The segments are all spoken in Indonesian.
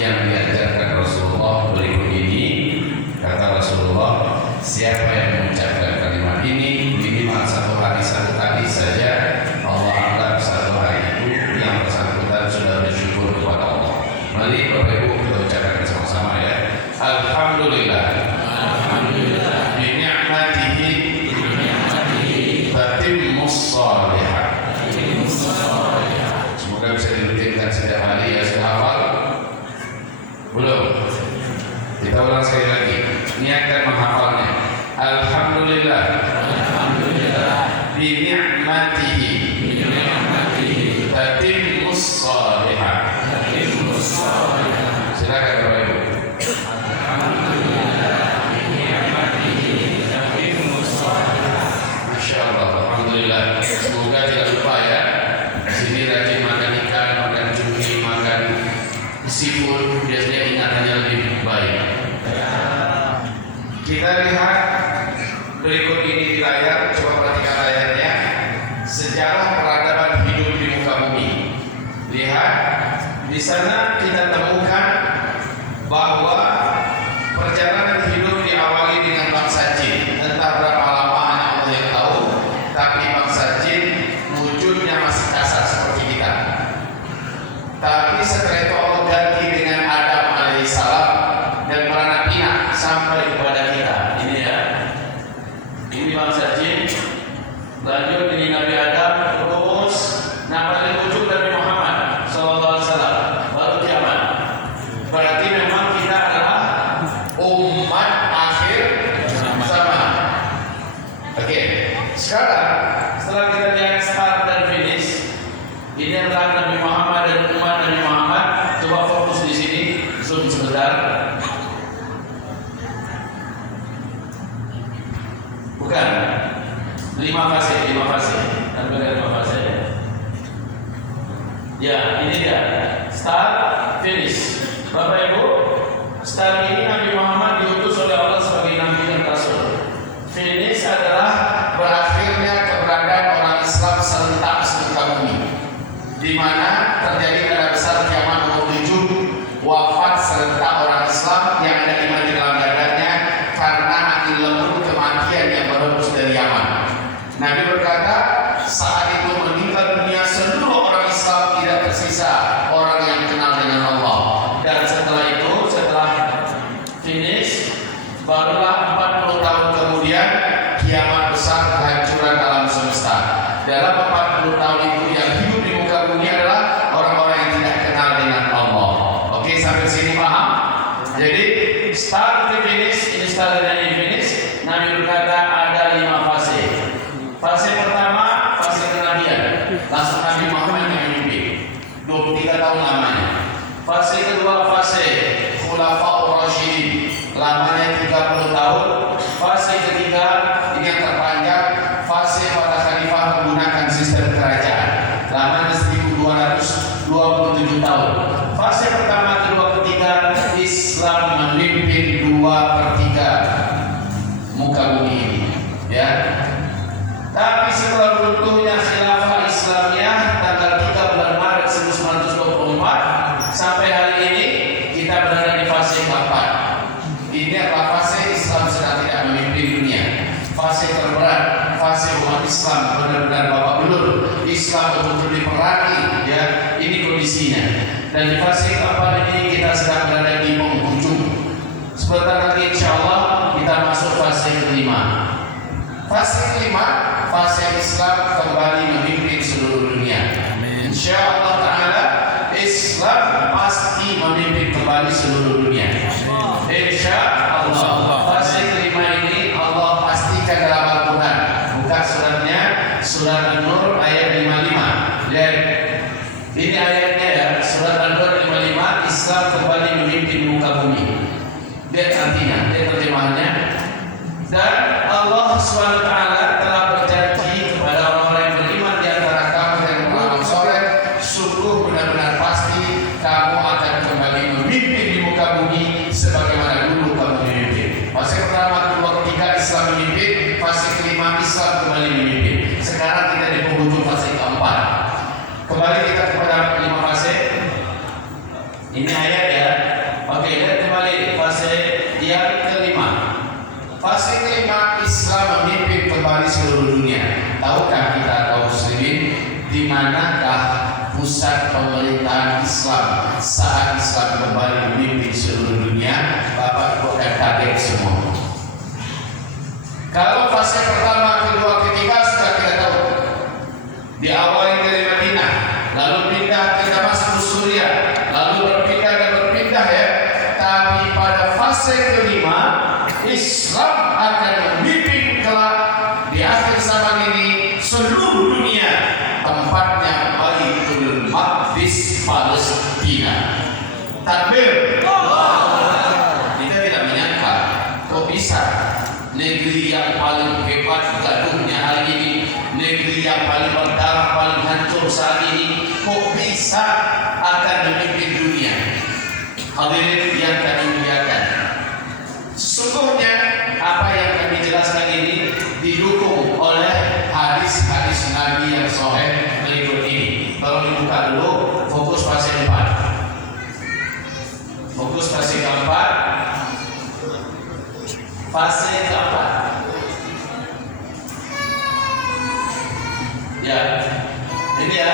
yang diajarkan Rasulullah berikut ini. Kata Rasulullah, siapa yang mengucapkan kalimat ini minimal satu hari saja, Allah anggap satu hari itu yang bersangkutan sudah bersyukur kepada Allah. Mari Bapak Ibu kita ucapkan sama-sama ya. Alhamdulillah. Alhamdulillah. Bi ni'matihi tatimmus shalihat. Semoga bisa dirutinkan setiap hari ya, sudah hafal? Belum? Kita ulang sekali lagi. Niatkan menghafalnya. Alhamdulillah. Alhamdulillah. Bi ni'matihi tatimmus shalihat. Silakan Bapak Ibu. Masya Allah, alhamdulillah. Semoga tidak lupa ya. Di sini rajin makan ikan, makan cumi, makan seafood, biasanya ingatannya lebih baik. Kita lihat berikut ini di layar, coba perhatikan layarnya. Sejarah peradaban hidup di muka bumi. Lihat, di sana kita temukan bahwa perjalanan hidup diawali dengan bangsa jin. Entah berapa lama hanya Allah yang tahu, tapi bangsa jin wujudnya masih kasar seperti kita. Tapi setelah itu Allah ganti dengan Adam alaihissalam dan beranak pinak sampai kepada kita. Ini ya, ini bangsa jin. Lanjut ini Nabi Adam, terus paling ujung Nabi Muhammad SAW, baru kiamat. Berarti memang kita adalah umat akhir zaman. Oke, sekarang setelah kita lihat start dan finish, ini adalah Nabi Muhammad dan umat Nabi Muhammad. Coba fokus di sini, zoom sebentar. Bukan 5 fase. Ada 5 fase. Ya, ini dia. Start, finish. Bapak Ibu, start ini Nabi Muhammad diutus oleh Allah sebagai nabi dan rasul. Finish adalah berakhirnya keberadaan orang Islam serentak seluruh bumi, di mana terjadi tanda besar kiamat nomor 7, wafat serentak orang Islam yang ada iman di dalam dadanya karena angin lembut kematian yang berhembus dari Yaman. Nabi berkata, saat itu meninggal dunia seluruh orang Islam, tidak tersisa orang yang kenal dengan Allah. Dan setelah itu, setelah finish, barulah 40 tahun kemudian kiamat besar, kehancuran alam semesta. Dalam 40 tahun itu yang hidup di muka bumi adalah orang-orang yang tidak kenal dengan Allah. Oke, sampai sini paham? Jadi start to finish, ini start dan ini finish. Nabi berkata ada 5 fase. Fase pertama, fase kenabian, langsung Nabi Muhammad yang memimpin 23 tahun lamanya. Fase kedua, fase Khulafaur Rasyidin, lamanya 30 tahun. Fase ketiga, ini yang terpanjang, fase para khalifah menggunakan sistem kerajaan, lamanya 1227 tahun. Fase pertama, kedua, ketiga, Islam memimpin 2/3 muka bumi ini, ya. Tapi setelah runtuhnya khilafah Islamiyah tanggal 3 bulan Maret 1924 sampai hari ini kita berada di fase keempat. Ini adalah fase Islam sedang tidak memimpin dunia. Fase terberat, fase umat Islam benar-benar babak belur. Islam betul-betul diperangi, ya. Ini kondisinya. Dan di fase keempat ini kita sedang berada di penghujung. Sebentar lagi insya Allah kita masuk fase kelima. Fase kelima, fase Islam kembali memimpin seluruh dunia. Insya Allah Ta'ala, Islam pasti memimpin kembali seluruh dunia. Insya Allah. Fase kelima ini Allah pastikan dalam Al-Quran. Buka suratnya, surat An-Nur ayat 55. Lihat, ini ayatnya ya, surat An-Nur 55. Islam kembali memimpin muka bumi. Lihat artinya, lihat terjemahannya. Dan Allah SWT telah berjanji kepada orang-orang yang beriman di antara kamu dan orang soleh, sungguh benar-benar pasti kamu akan kembali memimpin di muka bumi sebagaimana dulu kamu memimpin. Fase pertama, kedua, ketiga Islam memimpin. Fase kelima Islam kembali memimpin. Sekarang kita di penghujung fase keempat. Kembali kita kepada 5 fase. Ini ayat ya. seluruh dunia. Tahukah kita kaum muslimin di manakah pusat pemerintahan Islam saat Islam kembali memimpin seluruh dunia? Bapak Ibu akan kaget semua. Kalau fase pertama, kedua, ketiga sudah kita tahu. Diawali dari Madinah, lalu pindah ke Damaskus Suriah, lalu berpindah dan berpindah ya. Tapi pada fase kelima, Islam akan memimpin kelak di akhir zaman ini seluruh dunia. Tempatnya Baitul Maqdis, Palestina. Takbir. Kita tidak menyangka kok bisa negeri yang paling hebat gaduhnya hari ini, negeri yang paling berdarah, paling hancur saat ini, kok bisa akan memimpin dunia. Hadirin yang kami muliakan, sesungguhnya apa yang kami jelaskan ini didukung oleh hadis-hadis Nabi yang sahih berikut ini. Tolong dibuka dulu, fokus fase 4. Fokus fase keempat. Fase keempat. Ya, ini ya,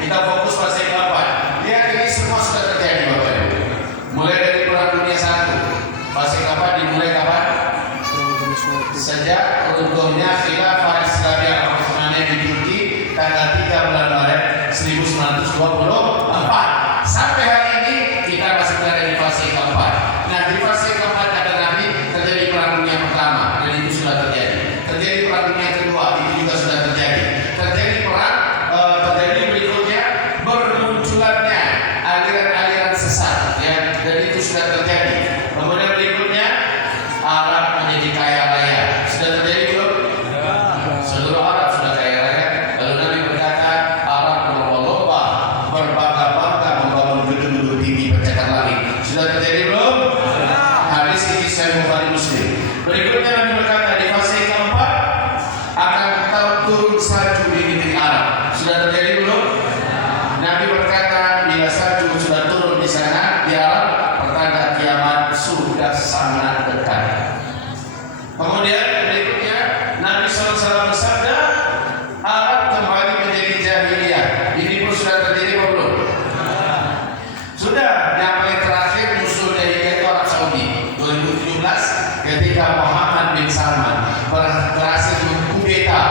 kita fokus fase keempat. Lihat ini semua sudah terjadi Bapak Ibu. Mulai dari Perang Dunia I. Fase keempat dimulai kapan? Sejak runtuhnya Khilafah Islamiyah Utsmaniyah di Turki tanggal 3 bulan Maret 1924. Sampai hari ini kita masih berada di fase keempat. Nah, di fase keempat kata Nabi terjadi Perang Dunia Pertama dan itu sudah terjadi. Terjadi Perang Dunia Kedua, itu juga sudah terjadi. Terjadi berikutnya bermunculannya aliran-aliran sesat ya, dan itu sudah terjadi. Kemudian berikutnya Arab menjadi kaya raya. Sudah terjadi belum? Seluruh Arab sudah kaya raya. Lalu Nabi berkata, Arab berlomba-lomba, berbangga-bangga membangun gedung-gedung tinggi pencakar langit. Sudah terjadi belum? Hadis ini Sahih Bukhari Muslim. Berikutnya Nabi berkata, di fase keempat akan turun salju di negeri Arab. Sudah terjadi belum? Nabi berkata, bila salju sudah turun di sana di Arab, pertanda kiamat sudah sangat dekat. Kemudian berikutnya Nabi SAW bersabda, Arab kembali menjadi jahiliyah. Ini pun sudah terjadi belum? Sudah. Yang paling terakhir musuh jahiliyah itu Arab Saudi 2017 ketika Muhammad bin Salman berhasil mengkudeta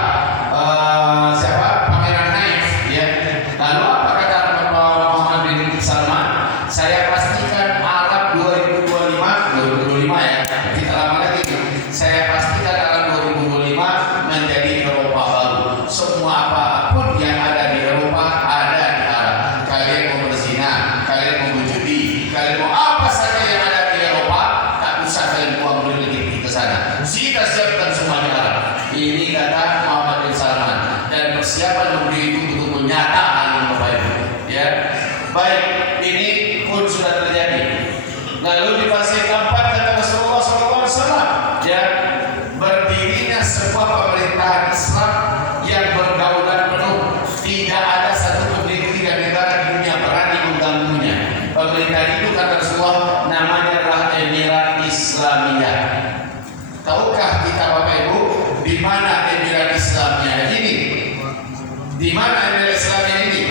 Pangeran Naif ya. Lalu apa kata Muhammad bin Salman? Saya pastikan Arab 2025 ya, kita lama lagi. Saya pastikan Arab 2025 menjadi Eropa baru. Semua apapun yang ada di Eropa ada di Arab. Kalian mau berzina, kalian mau berjudi, kalian mau apa saja yang ada di Eropa, tak usah kalian buang duit ke sana. Kita siapkan semua di Arab. Ini kata Muhammad bin Salman, dan persiapan memberi itu untuk menyata hal yang baik. Ya, baik. Ini pun sudah terjadi. Lalu di fase keempat kata Rasulullah SAW, ya, berdirinya sebuah pemerintahan Islam yang berdaulat penuh. Tidak ada satu negeri dan negara di dunia berani mengganggunya. Pemerintahan itu kata Rasulullah namanya adalah Emirat Islamiyah. Tahukah kita Bapak Ibu di mana Emirat Islamiyah ini? Di mana Emirat Islamiyah ini?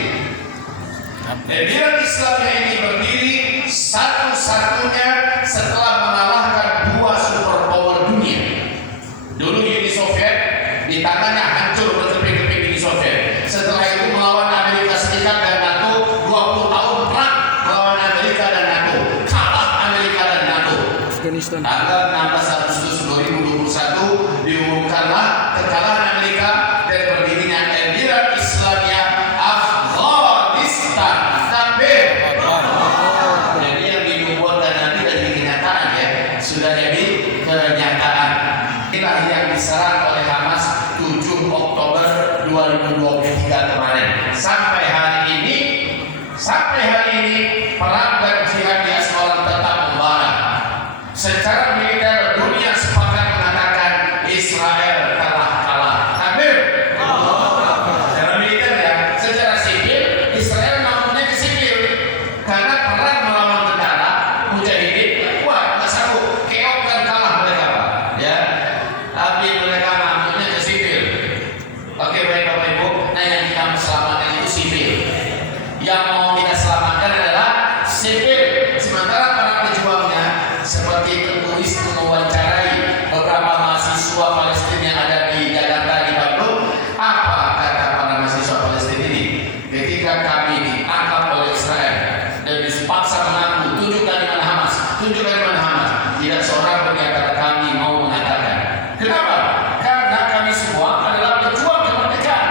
Emirat Islamiyah ini berdiri satu-satunya setelah mengalahkan dua superpower dunia. Dulu Uni Soviet di tangannya hancur berkeping-keping Uni Soviet. Setelah itu melawan Amerika Serikat dan NATO, 20 tahun perang melawan Amerika dan NATO, kalah Amerika dan NATO. Tanggal 16 Agustus 2021 diumumkanlah kekalahan Amerika dan berdirinya Emirat Islamiyah Afghanistan. Takbir. Jadi yang dinubuatkan nanti dari kenyataan ya, sudah jadi kenyataan. Inilah yang diserang oleh Hamas 7 Oktober 2023 kemarin. Sampai hari ini perang dan jihad di Asmaran tetap membara. Secara militer dunia turis mewawancarai beberapa mahasiswa Palestina yang ada di Jakarta, di Bandung. Apa kata para mahasiswa Palestina ini ketika kami ditangkap oleh Israel dan dipaksa mengaku, tunjukkan di mana Hamas, tunjukkan di mana Hamas. Tidak seorang pun di antara kami mau mengatakan. Kenapa? Karena kami semua adalah pejuang kemerdekaan.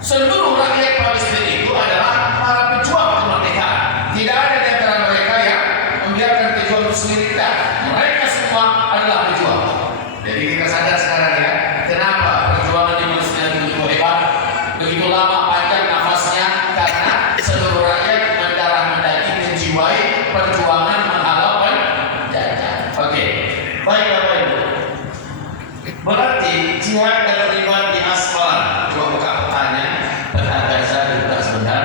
Seluruh rakyat Palestina itu adalah para pejuang kemerdekaan. Tidak ada di antara mereka yang membiarkan pejuang itu sendiri. Tidak. Mereka semua adalah pejuang. Jadi kita sadar sekarang ya, kenapa perjuangan di Palestina begitu hebat, begitu lama panjang nafasnya, karena seluruh rakyat mendarah mendaging menjiwai perjuangan menghalau penjajah. Oke, baik Bapak Ibu. Berarti jihad dan terlibat di Asqalan. Coba buka petanya, peta Gaza dibuka sebentar.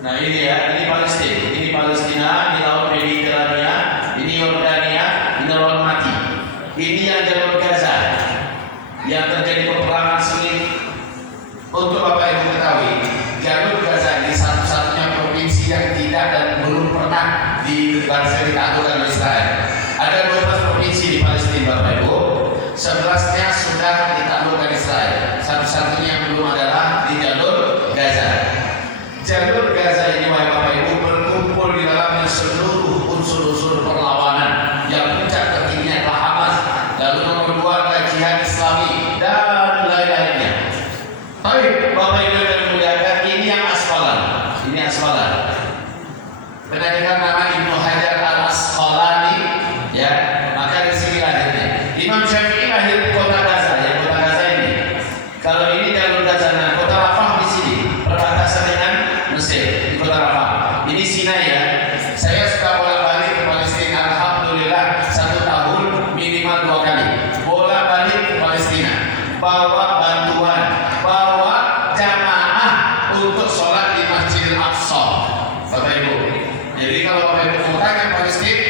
Nah ini ya, ini Palestina, ini laut Mediterania, ini Yordania, ini laut mati. Ini yang jalur Gaza, yang terjadi peperangan sengit. Untuk Bapak Ibu ketahui, jalur Gaza ini satu-satunya provinsi yang tidak dan belum pernah ditaklukkan oleh Israel. Ada 12 provinsi di Palestina Bapak Ibu, 11-nya sudah ditaklukkan Israel. Satu-satunya yang belum adalah di jalur Gaza. Jalur Gaza ini Bapak Ibu berkumpul di dalamnya seluruh unsur-unsur perlawanan yang puncak tertingginya adalah Hamas, lalu nomor 2 adalah Jihad Islami dan lain-lainnya. Baik Bapak Ibu yang dimuliakan, ini yang Asqalan. Ini Asqalan. Pernah dengar nama Ibnu Hajar Al-Asqalani? Ya, maka di sini lahirnya. Imam Syafi'i lahir di kota Gaza, ya kota Gaza ini. Kalau ini jalur Gaza, nah kota Rafah di sini, perbatasan dengan Mesir, di kota Rafah. Ini Sinai ya. Saya sudah bolak-balik ke Palestina, alhamdulillah 1 tahun minimal 2 kali. Bolak-balik ke Palestina, bawa bantuan, bawa jamaah untuk sholat di Masjidil Aqsa, Bapak Ibu. Jadi kalau Bapak Ibu mau tanya Palestina,